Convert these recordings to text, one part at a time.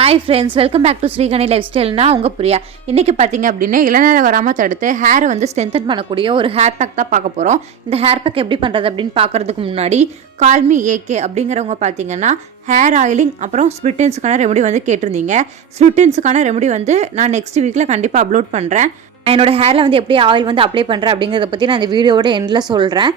Hi friends, welcome back to Srihoney life ஸ்டைல்னா உங்கள் பிரியா. இன்றைக்கி பார்த்தீங்க அப்படின்னா இளநரை வராமல் தடுத்து ஹேரை வந்து ஸ்ட்ரென்தன் பண்ணக்கூடிய ஒரு ஹேர் பேக் தான் பார்க்க போகிறோம். இந்த ஹேர் பேக் எப்படி பண்ணுறது அப்படின்னு பார்க்குறதுக்கு முன்னாடி கால்மி ஏகே அப்படிங்கிறவங்க பார்த்தீங்கன்னா ஹேர் ஆயிலிங் அப்புறம் ஸ்பிளிட்டன்ஸுக்கான ரெமெடி வந்து கேட்டிருந்தீங்க. ஸ்பிளிட்டன்ஸுக்கான ரெமெடி வந்து நான் நெக்ஸ்ட் வீக்கில் கண்டிப்பாக அப்லோட் பண்ணுறேன். என்னோட ஹேரில் வந்து எப்படி ஆயில் வந்து அப்ளை பண்ணுறேன் அப்படிங்கிறத பற்றி நான் இந்த வீடியோவோட எண்டில் சொல்கிறேன்.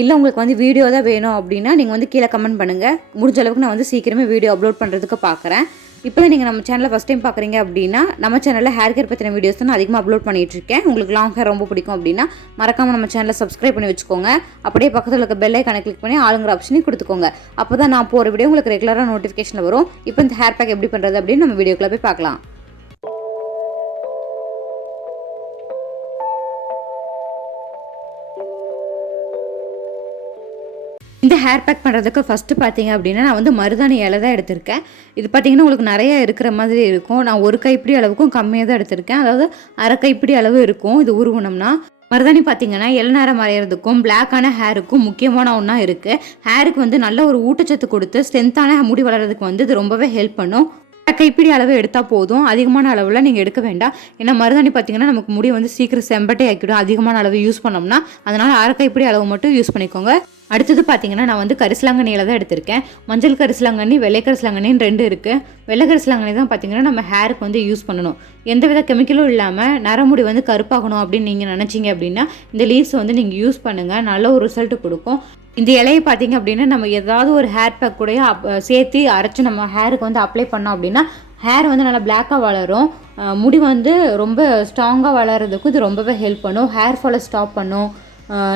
இல்லை உங்களுக்கு வந்து வீடியோ தான் வேணும் அப்படின்னா நீங்கள் வந்து கீழே கமெண்ட் பண்ணுங்கள். முடிஞ்ச அளவுக்கு நான் வந்து சீக்கிரமே வீடியோ அப்லோட் பண்ணுறதுக்கு பார்க்குறேன். இப்போ தான் நீங்கள் நம்ம சேனலில் ஃபஸ்ட் டைம் பார்க்குறீங்க அப்படின்னா நம்ம சேனலில் ஹேர் கேர் பற்றின வீடியோஸ் தான் நான் அதிகமாக அப்லோட் பண்ணிகிட்ருக்கேன். உங்களுக்கு லாங் ஹேர் ரொம்ப பிடிக்கும் அப்படின்னா மறக்காமல் நம்ம சேனலை சப்ஸ்கிரைப் பண்ணி வச்சுக்கோங்க. அப்படியே பக்கத்தில் இருக்க பெல் ஐகானை கிளிக் பண்ணி ஆளுங்கிற ஆப்ஷனையும் கொடுத்துக்கோங்க. அப்போ தான் நான் போகிற வீடியோ உங்களுக்கு ரெகுலராக நோட்டிஃபிகேஷன் வரும். இப்போ இந்த ஹேர் பேக் எப்படி பண்ணுறது அப்படின்னு நம்ம வீடியோக்குள்ளே போய் பார்க்கலாம். இந்த ஹேர் பேக் பண்ணுறதுக்கு ஃபஸ்ட்டு பார்த்தீங்க அப்படின்னா நான் வந்து மருதாணி இலை தான் எடுத்திருக்கேன். இது பார்த்தீங்கன்னா உங்களுக்கு நிறைய இருக்கிற மாதிரி இருக்கும். நான் ஒரு கைப்பிடி அளவுக்கும் கம்மியாக தான் எடுத்திருக்கேன். அதாவது அரை கைப்பிடி அளவு இருக்கும். இது உருவணும்னா மருதாணி பார்த்தீங்கன்னா இளநரை மறையிறதுக்கும் பிளாக்கான ஹேருக்கும் முக்கியமான ஒன்றா இருக்குது. ஹேருக்கு வந்து நல்ல ஒரு ஊட்டச்சத்து கொடுத்து ஸ்ட்ரென்த்தான முடி வளர்கிறதுக்கு வந்து இது ரொம்பவே ஹெல்ப் பண்ணும். கைப்பிடி அளவு எடுத்தால் போதும், அதிகமான அளவில் நீங்கள் எடுக்க வேண்டாம். ஏன்னா மருதாணி பார்த்தீங்கன்னா நமக்கு முடி வந்து சீக்கிரம் செம்பட்டை ஆக்கிடும் அதிகமான அளவு யூஸ் பண்ணோம்னா. அதனால் அரை கைப்பிடி அளவு மட்டும் யூஸ் பண்ணிக்கோங்க. அடுத்தது பார்த்தீங்கன்னா நான் வந்து கரிசலாங்கண்ணியில் தான் எடுத்திருக்கேன். மஞ்சள் கரிசலாங்கண்ணி, வெள்ளை கரிசலாங்கண்ணின்னு 2 இருக்குது. வெள்ளை கரிசலாங்கண்ணி தான் பார்த்தீங்கன்னா நம்ம ஹேருக்கு வந்து யூஸ் பண்ணணும். எந்தவித கெமிக்கலும் இல்லாமல் நரமுடி வந்து கருப்பாகணும் அப்படின்னு நீங்கள் நினச்சிங்க அப்படின்னா இந்த லீவ்ஸ் வந்து நீங்கள் யூஸ் பண்ணுங்கள். நல்ல ஒரு ரிசல்ட் கொடுக்கும். இந்த இலையை பார்த்தீங்க அப்படின்னா நம்ம ஏதாவது ஒரு ஹேர் பேக் கூட சேர்த்து அரைச்சி நம்ம ஹேருக்கு வந்து அப்ளை பண்ணோம் அப்படின்னா ஹேர் வந்து நல்லா பிளாக்காக வளரும். முடி வந்து ரொம்ப ஸ்ட்ராங்காக வளர்கிறதுக்கும் இது ரொம்பவே ஹெல்ப் பண்ணும். ஹேர் ஃபாலை ஸ்டாப் பண்ணும்.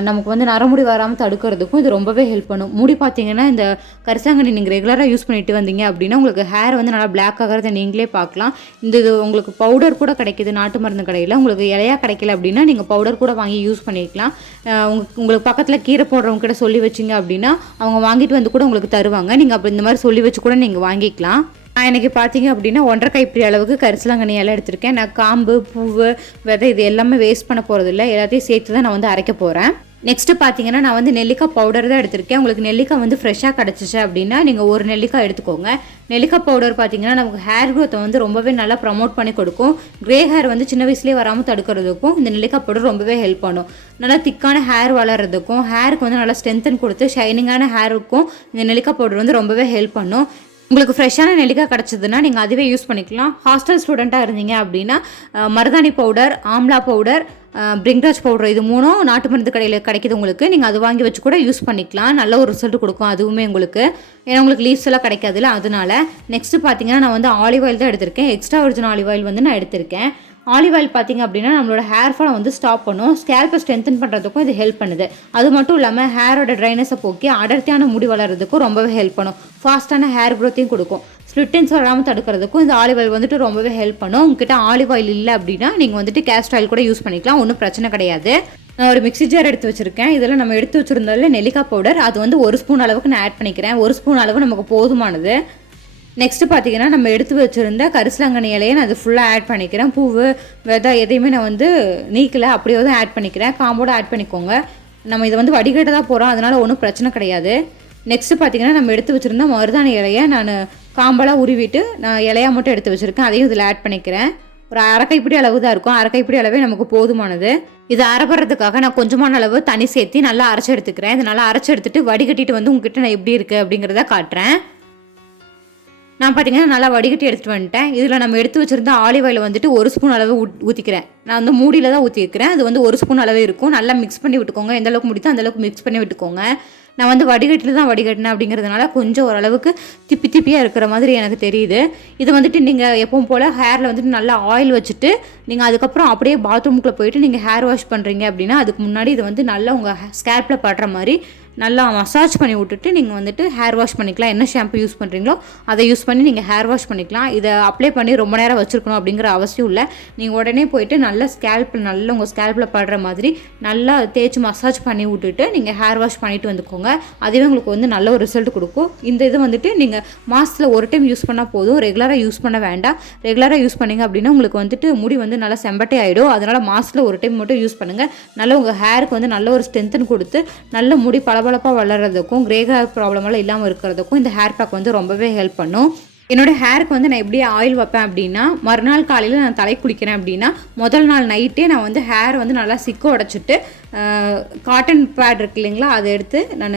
நமக்கு வந்து நரமுடி வராமல் தடுக்கிறதுக்கும் இது ரொம்பவே ஹெல்ப் பண்ணும். முடி பார்த்தீங்கன்னா இந்த கரிசலாங்கண்ணி நீங்கள் ரெகுலராக யூஸ் பண்ணிட்டு வந்தீங்க அப்படின்னா உங்களுக்கு ஹேர் வந்து நல்லா பிளாக் ஆகிறத நீங்களே பார்க்கலாம். இது உங்களுக்கு பவுடர் கூட கிடைக்கிது நாட்டு மருந்து கடையில். உங்களுக்கு இலையாக கிடைக்கல அப்படின்னா நீங்கள் பவுடர் கூட வாங்கி யூஸ் பண்ணிக்கலாம். உங்களுக்கு பக்கத்தில் கீரை போடுறவங்க கிட்ட சொல்லி வச்சிங்க அப்படின்னா அவங்க வாங்கிட்டு வந்து கூட உங்களுக்கு தருவாங்க. நீங்கள் அப்போ இந்த மாதிரி சொல்லி வச்சு கூட நீங்கள் வாங்கிக்கலாம். நான் எனக்கு பார்த்தீங்க அப்படின்னா 1.5 கைப்பிடி அளவுக்கு கரிசலாங்கண்ணி எல்லாம் எடுத்திருக்கேன். நான் காம்பு, பூவு, விதை இது எல்லாமே வேஸ்ட் பண்ண போகிறதில்ல. எல்லாத்தையும் சேர்த்து தான் நான் வந்து அரைக்க போகிறேன். நெக்ஸ்ட்டு பார்த்தீங்கன்னா நான் வந்து நெல்லிக்காய் பவுடர் தான் எடுத்திருக்கேன். உங்களுக்கு நெல்லிக்காய் வந்து ஃப்ரெஷ்ஷாக கிடச்சிச்சு அப்படின்னா நீங்கள் ஒரு நெல்லிக்காய் எடுத்துக்கோங்க. நெல்லிக்காய் பவுடர் பார்த்தீங்கன்னா நமக்கு ஹேர் க்ரோத்தை வந்து ரொம்பவே நல்லா ப்ரமோட் பண்ணி கொடுக்கும். க்ரே ஹேர் வந்து சின்ன வயசுலேயே வராமல் தடுக்கிறதுக்கும் இந்த நெல்லிக்காய் பவுடர் ரொம்பவே ஹெல்ப் பண்ணும். நல்லா திக்கான ஹேர் வளர்கிறதுக்கும் ஹேருக்கு வந்து நல்லா ஸ்ட்ரென்தன் கொடுத்து ஷைனிங்கான ஹேருக்கும் இந்த நெல்லிக்காய் பவுடர் வந்து ரொம்பவே ஹெல்ப் பண்ணும். உங்களுக்கு ஃப்ரெஷ்ஷான நெல்லிக்காய் கிடச்சிதுன்னா நீங்கள் அதுவே யூஸ் பண்ணிக்கலாம். ஹாஸ்டல் ஸ்டூடெண்ட்டாக இருந்தீங்க அப்படின்னா மருதாணி powder, amla powder, bhringraj powder இது 3 நாட்டு மருந்து கடையில் கிடைக்கிது உங்களுக்கு. நீங்கள் அது வாங்கி வச்சு கூட யூஸ் பண்ணிக்கலாம். நல்ல ஒரு ரிசல்ட் கொடுக்கும் அதுவுமே உங்களுக்கு. ஏன்னா உங்களுக்கு லீவ்ஸ் எல்லாம் கிடைக்காதுல்ல அதனால. நெக்ஸ்ட்டு பார்த்தீங்கன்னா நான் வந்து ஆலிவ் ஆயில் தான் எடுத்திருக்கேன். எக்ஸ்ட்ரா ஒரிஜினல் ஆலிவ் ஆயில் வந்து நான் எடுத்திருக்கேன். ஆலிவ் ஆயில் பார்த்திங்க அப்படின்னா நம்மளோட ஹேர் ஃபாலை வந்து ஸ்டாப் பண்ணும். ஸ்கேல்ப்பை ஸ்ட்ரென்தன் பண்ணுறதுக்கும் இது ஹெல்ப் பண்ணுது. அது மட்டும் இல்லாமல் ஹேரோட ட்ரைனஸை போக்கி அடர்த்தியான முடி வளர்கிறதுக்கும் ரொம்பவே ஹெல்ப் பண்ணும். ஃபாஸ்ட்டான ஹேர் க்ரோத்தையும் கொடுக்கும். ஸ்ப்ளிட்டன்ஸ் வராமல் தடுக்கிறதுக்கும் இந்த ஆலிவ் ஆயில் வந்துட்டு ரொம்பவே ஹெல்ப் பண்ணும். உங்ககிட்ட ஆலிவ் ஆயில் இல்லை அப்படின்னா நீங்கள் வந்துட்டு கேஸ்டர் ஆயில் கூட யூஸ் பண்ணிக்கலாம். ஒன்றும் பிரச்சனை கிடையாது. நான் ஒரு மிக்ஸி ஜார் எடுத்து வச்சுருக்கேன். இதில் நம்ம எடுத்து வச்சுருந்தால நெல்லிக்காய் பவுடர் அது வந்து 1 ஸ்பூன் அளவுக்கு நான் ஆட் பண்ணிக்கிறேன். 1 ஸ்பூன் அளவு நமக்கு போதுமானது. நெக்ஸ்ட்டு பார்த்தீங்கன்னா நம்ம எடுத்து வச்சுருந்த கரிசலாங்கண்ணி இலையை நான் அது ஃபுல்லாக ஆட் பண்ணிக்கிறேன். பூவு, விதை எதையுமே நான் வந்து நீக்கலை, அப்படியே தான் ஆட் பண்ணிக்கிறேன். காம்போடு ஆட் பண்ணிக்கோங்க. நம்ம இதை வந்து வடிகட்ட தான் போகிறோம், அதனால் ஒன்றும் பிரச்சனை கிடையாது. நெக்ஸ்ட்டு பார்த்தீங்கன்னா நம்ம எடுத்து வச்சுருந்த மருதாணி இலையை நான் காம்பெல்லாம் உருவிட்டு நான் இலையாக மட்டும் எடுத்து வச்சுருக்கேன். அதையும் இதில் ஆட் பண்ணிக்கிறேன். ஒரு அரை கைப்பிடி அளவு தான் இருக்கும். அரை கைப்பிடி அளவே நமக்கு போதுமானது. இது அரைப்படுறதுக்காக நான் கொஞ்சமான அளவு தண்ணி சேர்த்து நல்லா அரைச்சி எடுத்துக்கிறேன். இது நல்லா அரைச்சி எடுத்துகிட்டு வடிகட்டிட்டு வந்து உங்ககிட்ட நான் எப்படி இருக்குது அப்படிங்கிறத காட்டுறேன். நான் பார்த்தீங்கன்னா நல்லா வடிகட்டி எடுத்துகிட்டு வந்துட்டேன். இதில் நம்ம எடுத்து வச்சுருந்த ஆலிவ் ஆயில் வந்துட்டு 1 ஸ்பூன் அளவு ஊற்றிக்கிறேன். நான் வந்து மூடியில் தான் ஊற்றிக்கிறேன். அது வந்து 1 ஸ்பூன் அளவு இருக்கும். நல்லா மிக்ஸ் பண்ணி விட்டுக்கோங்க. எந்த அளவுக்கு முடியுதோ அந்தளவுக்கு மிக்ஸ் பண்ணி விட்டுக்கோங்க. நான் வந்து வடிகட்டில் தான் வடிகட்டினேன் அப்படிங்கிறதுனால கொஞ்சம் ஓரளவுக்கு திப்பியாக இருக்கிற மாதிரி எனக்கு தெரியுது. இது வந்துட்டு நீங்கள் எப்பவும் போல் ஹேரில் வந்துட்டு நல்லா ஆயில் வச்சுட்டு நீங்கள் அதுக்கப்புறம் அப்படியே பாத்ரூமுக்குள்ளே போயிட்டு நீங்கள் ஹேர் வாஷ் பண்ணுறீங்க அப்படின்னா அதுக்கு முன்னாடி இது வந்து நல்லா உங்கள் ஸ்கேல்ப்பில் படுற மாதிரி நல்லா மசாஜ் பண்ணி விட்டுட்டு நீங்கள் வந்துட்டு ஹேர் வாஷ் பண்ணிக்கலாம். என்ன ஷாம்பு யூஸ் பண்ணுறீங்களோ அதை யூஸ் பண்ணி நீங்கள் ஹேர் வாஷ் பண்ணிக்கலாம். இதை அப்ளை பண்ணி ரொம்ப நேரம் வச்சுருக்கணும் அப்படிங்கிற அவசியம் இல்லை. நீங்கள் உடனே போயிட்டு நல்லா நல்லா உங்கள் ஸ்கேல்ப்பில் படுற மாதிரி நல்லா தேய்ச்சி மசாஜ் பண்ணி விட்டுட்டு நீங்கள் ஹேர் வாஷ் பண்ணிவிட்டு வந்துக்கோங்க. அதுவே உங்களுக்கு வந்து நல்ல ஒரு ரிசல்ட் கொடுக்கும். இந்த இது வந்துட்டு நீங்கள் மாதத்தில் ஒரு டைம் யூஸ் பண்ணால் போதும். ரெகுலராக யூஸ் பண்ண வேண்டாம். ரெகுலராக யூஸ் பண்ணிங்க அப்படின்னா உங்களுக்கு வந்துட்டு முடி வந்து நல்லா செம்பட்டை ஆகிடும். அதனால் மாதத்தில் ஒரு டைம் மட்டும் யூஸ் பண்ணுங்கள். நல்லா உங்கள் ஹேருக்கு வந்து நல்ல ஒரு ஸ்ட்ரென்த்தன் கொடுத்து நல்ல முடி பளபளப்பாக வளர்கிறதுக்கும் க்ரே ஹேர் ப்ராப்ளமெல்லாம் இல்லாமல் இருக்கிறதுக்கும் இந்த ஹேர் பேக் வந்து ரொம்பவே ஹெல்ப் பண்ணும். என்னோட ஹேருக்கு வந்து நான் எப்படி ஆயில் வைப்பேன் அப்படின்னா, மறுநாள் காலையில் நான் தலை குளிக்கிறேன் அப்படின்னா முதல் நாள் நைட்டே நான் வந்து ஹேர் வந்து நல்லா சிக்க உடச்சிட்டு காட்டன் பேட் இருக்கு இல்லைங்களா, அதை எடுத்து நான்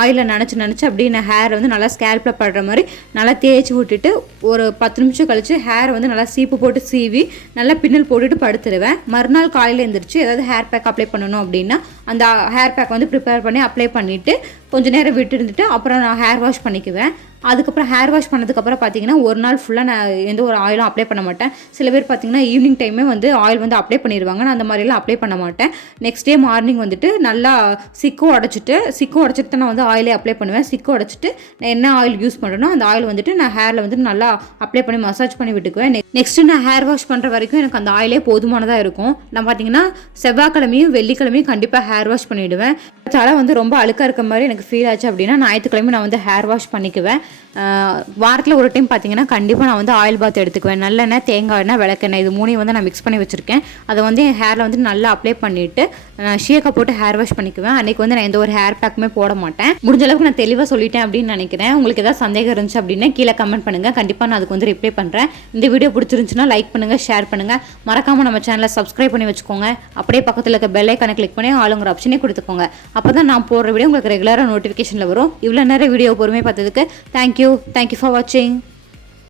ஆயிலில் நினச்சி அப்படியே நான் ஹேர் வந்து நல்லா ஸ்கேல்பில் படுற மாதிரி நல்லா தேய்ச்சி விட்டுட்டு ஒரு 10 நிமிஷம் கழித்து ஹேர் வந்து நல்லா சீப்பு போட்டு சீவி நல்லா பின்னல் போட்டுட்டு படுத்துடுவேன். மறுநாள் காலையில் எழுந்திரிச்சு ஏதாவது ஹேர் பேக் அப்ளை பண்ணணும் அப்படின்னா அந்த ஹேர் பேக் வந்து ப்ரிப்பேர் பண்ணி அப்ளை பண்ணிவிட்டு கொஞ்சம் நேரம் விட்டு இருந்துட்டு அப்புறம் நான் ஹேர் வாஷ் பண்ணிக்குவேன். அதுக்கப்புறம் ஹேர் வாஷ் பண்ணதுக்கப்புறம் பார்த்தீங்கன்னா ஒரு நாள் ஃபுல்லாக நான் எந்த ஒரு ஆயிலும் அப்ளை பண்ண மாட்டேன். சில பேர் பார்த்தீங்கன்னா ஈவினிங் டைமே வந்து ஆயில் வந்து அப்ளை பண்ணிடுவாங்க. நான் அந்த மாதிரிலாம் அப்ளை பண்ண மாட்டேன். நெக்ஸ்ட் டே மார்னிங் வந்துட்டு நல்லா சிக்கு உடச்சிட்டு தான் நான் வந்து ஆயிலே அப்ளை பண்ணுவேன். சிக்கு உடச்சிட்டு நான் என்ன ஆயில் யூஸ் பண்ணுறேனோ அந்த ஆயில் வந்துட்டு நான் ஹேரில் வந்துட்டு நல்லா அப்ளை பண்ணி மசாஜ் பண்ணி விட்டுக்குவேன். நெக்ஸ்ட்டு நான் ஹேர் வாஷ் பண்ணுற வரைக்கும் எனக்கு அந்த ஆயிலே போதுமானதாக இருக்கும். நான் பார்த்தீங்கன்னா செவ்வாய்க்கிழமையும் வெள்ளிக்கிழமையும் கண்டிப்பாக ஹேர் வாஷ் பண்ணிவிடுவேன். தலை வந்து ரொம்ப அழுக்காக இருக்க மாதிரி எனக்கு ஃபீல் ஆச்சு அப்படின்னா ஞாயிற்றுக்கிழமை நான் வந்து ஹேர் வாஷ் பண்ணிக்குவேன். வாரத்தில் ஒரு டைம் பார்த்தீங்கன்னா கண்டிப்பாக நான் வந்து ஆயில் பாத் எடுத்துக்குவேன். நல்லெண்ணெய், தேங்காய் எண்ணெய், விளக்கெண்ணெய் இது மூணையும் வந்து நான் மிக்ஸ் பண்ணி வச்சுருக்கேன். அதை வந்து என் ஹேரில் வந்து நல்லா அப்ளை பண்ணிவிட்டு ஷேக்கை போட்டு ஹேர் வாஷ் பண்ணிக்குவேன். அன்றைக்கி வந்து நான் எந்த ஒரு ஹேர் பேக்குமே போட மாட்டேன். முடிஞ்ச அளவுக்கு நான் தெளிவாக சொல்லிட்டேன் அப்படின்னு நினைக்கிறேன். உங்களுக்கு ஏதாவது சந்தேகம் இருந்துச்சு அப்படின்னா கீழே கமெண்ட் பண்ணுங்கள். கண்டிப்பாக நான் அதுக்கு வந்து ரிப்ளை பண்ணுறேன். இந்த வீடியோ பிடிச்சிருந்துச்சுன்னா லைக் பண்ணுங்கள், ஷேர் பண்ணுங்கள். மறக்காமல் நம்ம சேனலை சப்ஸ்கிரைப் பண்ணி வச்சுக்கோங்க. அப்படியே பக்கத்தில் இருக்க பெல் ஐக்கானை கிளிக் பண்ணி ஆளுங்கிற ஆப்ஷனே கொடுத்துக்கோங்க. அப்போ தான் நான் போடுற வீடியோ உங்களுக்கு ரெகுலராக நோட்டிஃபிகேஷனில் வரும். இவ்வளோ நேரம் வீடியோ பொறுமையாக பார்த்ததுக்கு தேங்க்யூ for watching.